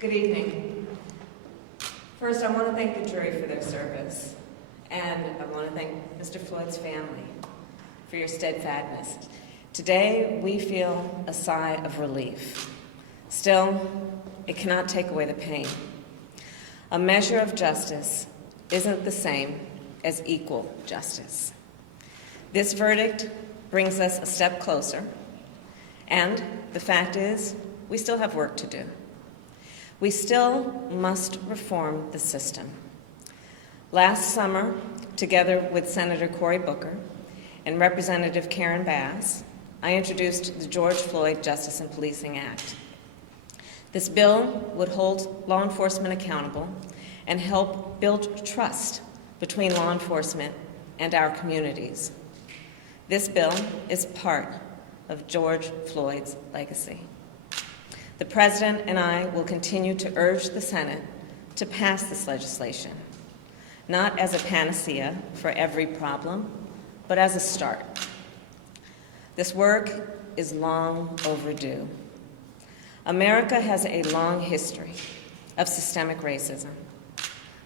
Good evening. First, I want to thank the jury for their service, and I want to thank Mr. Floyd's family for your steadfastness. Today, we feel a sigh of relief. Still, it cannot take away the pain. A measure of justice isn't the same as equal justice. This verdict brings us a step closer, and the fact is, we still have work to do. We still must reform the system. Last summer, together with Senator Cory Booker and Representative Karen Bass, I introduced the George Floyd Justice and Policing Act. This bill would hold law enforcement accountable and help build trust between law enforcement and our communities. This bill is part of George Floyd's legacy. The President and I will continue to urge the Senate to pass this legislation, not as a panacea for every problem, but as a start. This work is long overdue. America has a long history of systemic racism.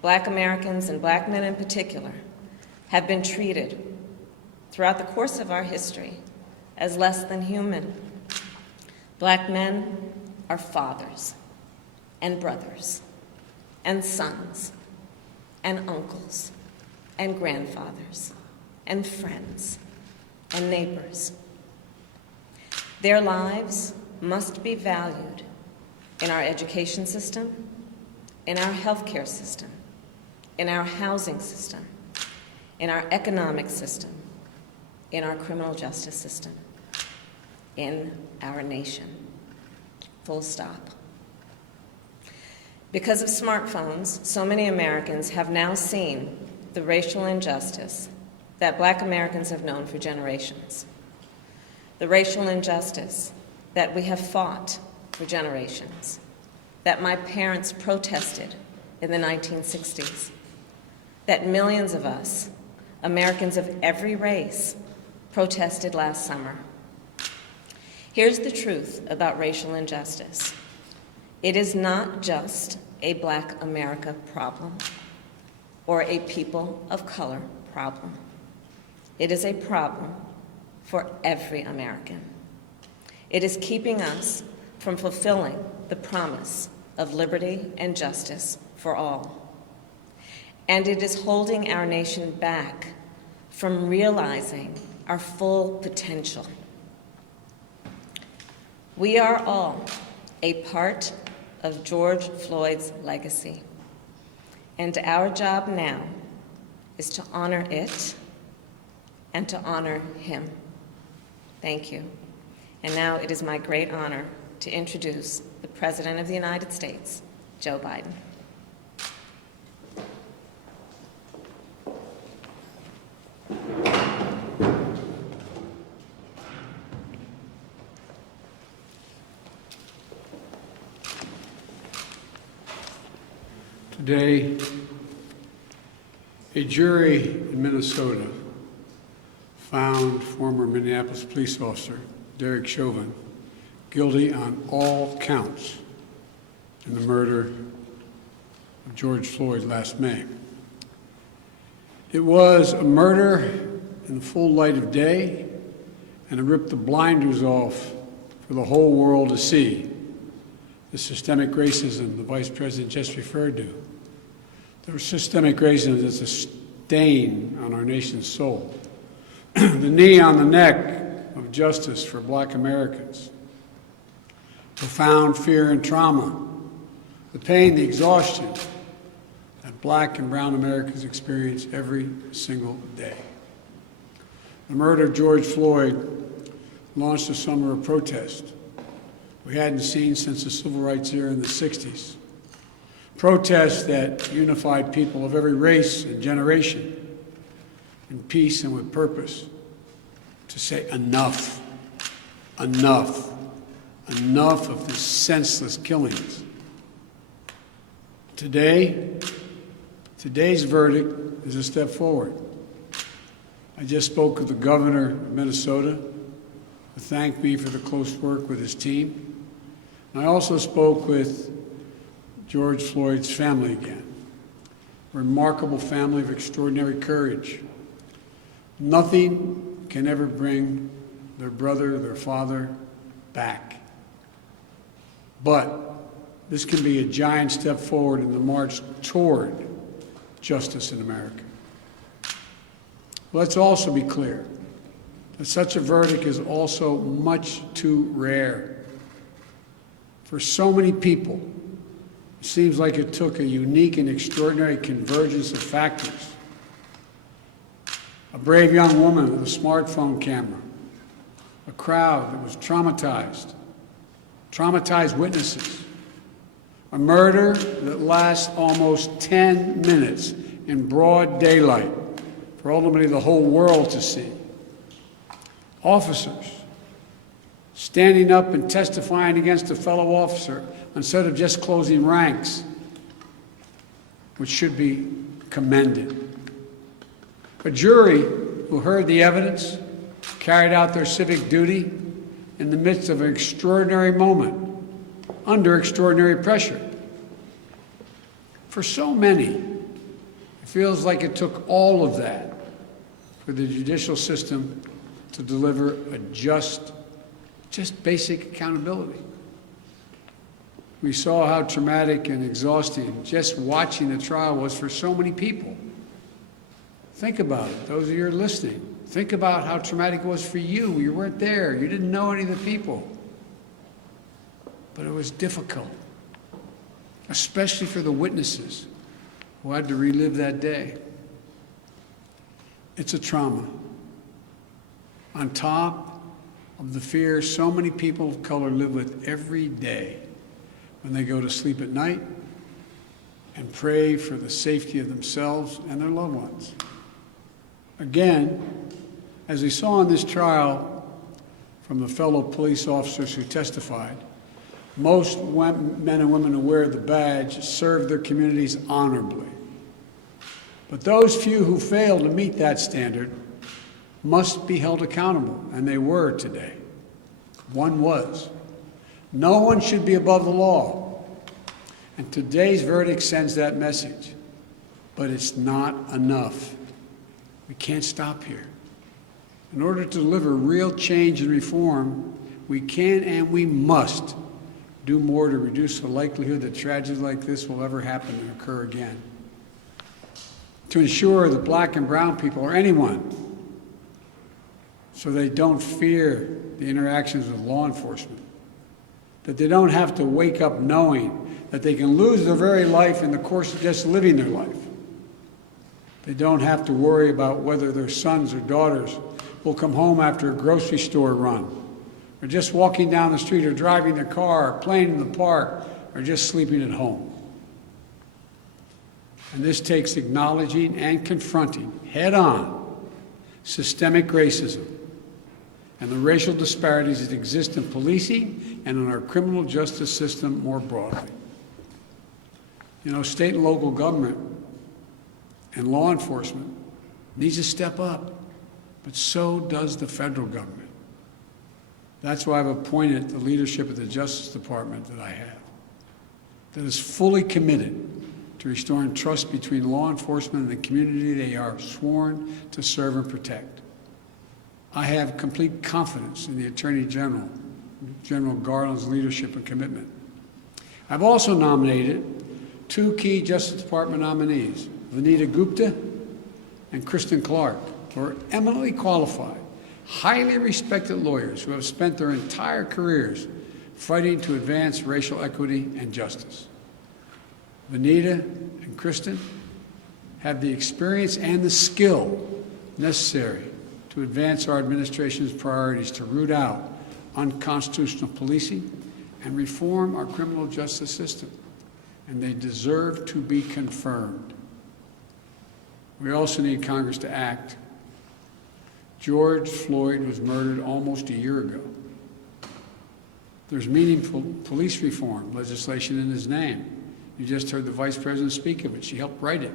Black Americans, and Black men in particular, have been treated throughout the course of our history as less than human. Black men are fathers and brothers and sons and uncles and grandfathers and friends and neighbors. Their lives must be valued in our education system, in our healthcare system, in our housing system, in our economic system, in our criminal justice system, in our nation. Full stop. Because of smartphones, so many Americans have now seen the racial injustice that Black Americans have known for generations. The racial injustice that we have fought for generations, that my parents protested in the 1960s, that millions of us, Americans of every race, protested last summer. Here's the truth about racial injustice. It is not just a Black America problem or a people of color problem. It is a problem for every American. It is keeping us from fulfilling the promise of liberty and justice for all. And it is holding our nation back from realizing our full potential. We are all a part of George Floyd's legacy, and our job now is to honor it and to honor him. Thank you. And now it is my great honor to introduce the President of the United States, Joe Biden. Today, a jury in Minnesota found former Minneapolis police officer Derek Chauvin guilty on all counts in the murder of George Floyd last May. It was a murder in the full light of day, and it ripped the blinders off for the whole world to see the systemic racism the Vice President just referred to. The systemic racism is a stain on our nation's soul. The knee on the neck of justice for Black Americans. Profound fear and trauma. The pain, the exhaustion that Black and brown Americans experience every single day. The murder of George Floyd launched a summer of protest we hadn't seen since the civil rights era in the 60s. Protests that unified people of every race and generation in peace and with purpose to say enough, enough, enough of these senseless killings. Today's verdict is a step forward. I just spoke with the governor of Minnesota, who thanked me for the close work with his team. And I also spoke with George Floyd's family again. A remarkable family of extraordinary courage. Nothing can ever bring their brother, their father, back. But this can be a giant step forward in the march toward justice in America. Let's also be clear that such a verdict is also much too rare. For so many people, it seems like it took a unique and extraordinary convergence of factors. A brave young woman with a smartphone camera, a crowd that was traumatized witnesses, a murder that lasts almost 10 minutes in broad daylight for ultimately the whole world to see. Officers standing up and testifying against a fellow officer instead of just closing ranks, which should be commended. A jury who heard the evidence, carried out their civic duty in the midst of an extraordinary moment, under extraordinary pressure. For so many, it feels like it took all of that for the judicial system to deliver a just basic accountability. We saw how traumatic and exhausting just watching the trial was for so many people. Think about it, those of you who are listening. Think about how traumatic it was for you. You weren't there. You didn't know any of the people. But it was difficult, especially for the witnesses who had to relive that day. It's a trauma. On top of the fear so many people of color live with every day when they go to sleep at night and pray for the safety of themselves and their loved ones. Again, as we saw in this trial from the fellow police officers who testified, most men and women who wear the badge serve their communities honorably. But those few who fail to meet that standard must be held accountable, and they were today. One was. No one should be above the law. And today's verdict sends that message. But it's not enough. We can't stop here. In order to deliver real change and reform, we can and we must do more to reduce the likelihood that tragedies like this will ever happen and occur again. To ensure that black and brown people, or anyone, so they don't fear the interactions with law enforcement, that they don't have to wake up knowing that they can lose their very life in the course of just living their life. They don't have to worry about whether their sons or daughters will come home after a grocery store run, or just walking down the street, or driving their car, or playing in the park, or just sleeping at home. And this takes acknowledging and confronting head-on systemic racism and the racial disparities that exist in policing and in our criminal justice system more broadly. You know, state and local government and law enforcement needs to step up, but so does the federal government. That's why I've appointed the leadership of the Justice Department that I have, that is fully committed to restoring trust between law enforcement and the community they are sworn to serve and protect. I have complete confidence in the Attorney General, General Garland's leadership and commitment. I've also nominated two key Justice Department nominees, Vanita Gupta and Kristen Clark, who are eminently qualified, highly respected lawyers who have spent their entire careers fighting to advance racial equity and justice. Vanita and Kristen have the experience and the skill necessary to advance our administration's priorities to root out unconstitutional policing and reform our criminal justice system, and they deserve to be confirmed. We also need Congress to act. George Floyd was murdered almost a year ago. There's meaningful police reform legislation in his name. You just heard the Vice President speak of it. She helped write it.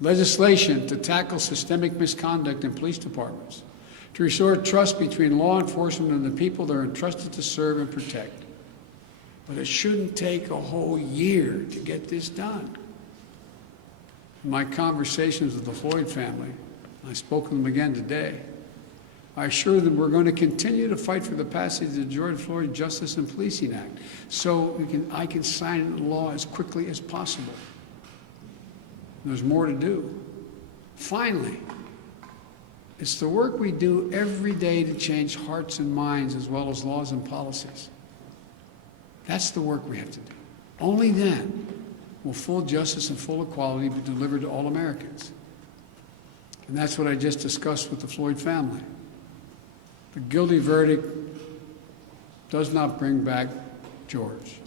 Legislation to tackle systemic misconduct in police departments, to restore trust between law enforcement and the people they're entrusted to serve and protect. But it shouldn't take a whole year to get this done. In my conversations with the Floyd family, I spoke with them again today, I assure them we're going to continue to fight for the passage of the George Floyd Justice and Policing Act so I can sign it into law as quickly as possible. There's more to do. Finally, it's the work we do every day to change hearts and minds as well as laws and policies. That's the work we have to do. Only then will full justice and full equality be delivered to all Americans. And that's what I just discussed with the Floyd family. The guilty verdict does not bring back George.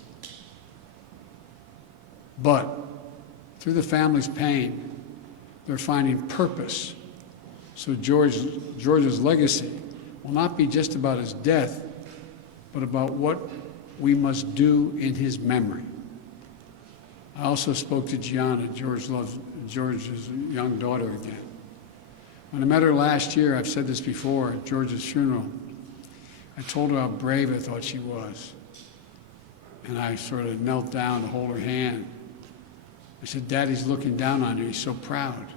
But through the family's pain, they're finding purpose. So George's legacy will not be just about his death, but about what we must do in his memory. I also spoke to Gianna, George's young daughter, again. When I met her last year, I've said this before, at George's funeral, I told her how brave I thought she was. And I sort of knelt down to hold her hand. I said, Daddy's looking down on you. He's so proud.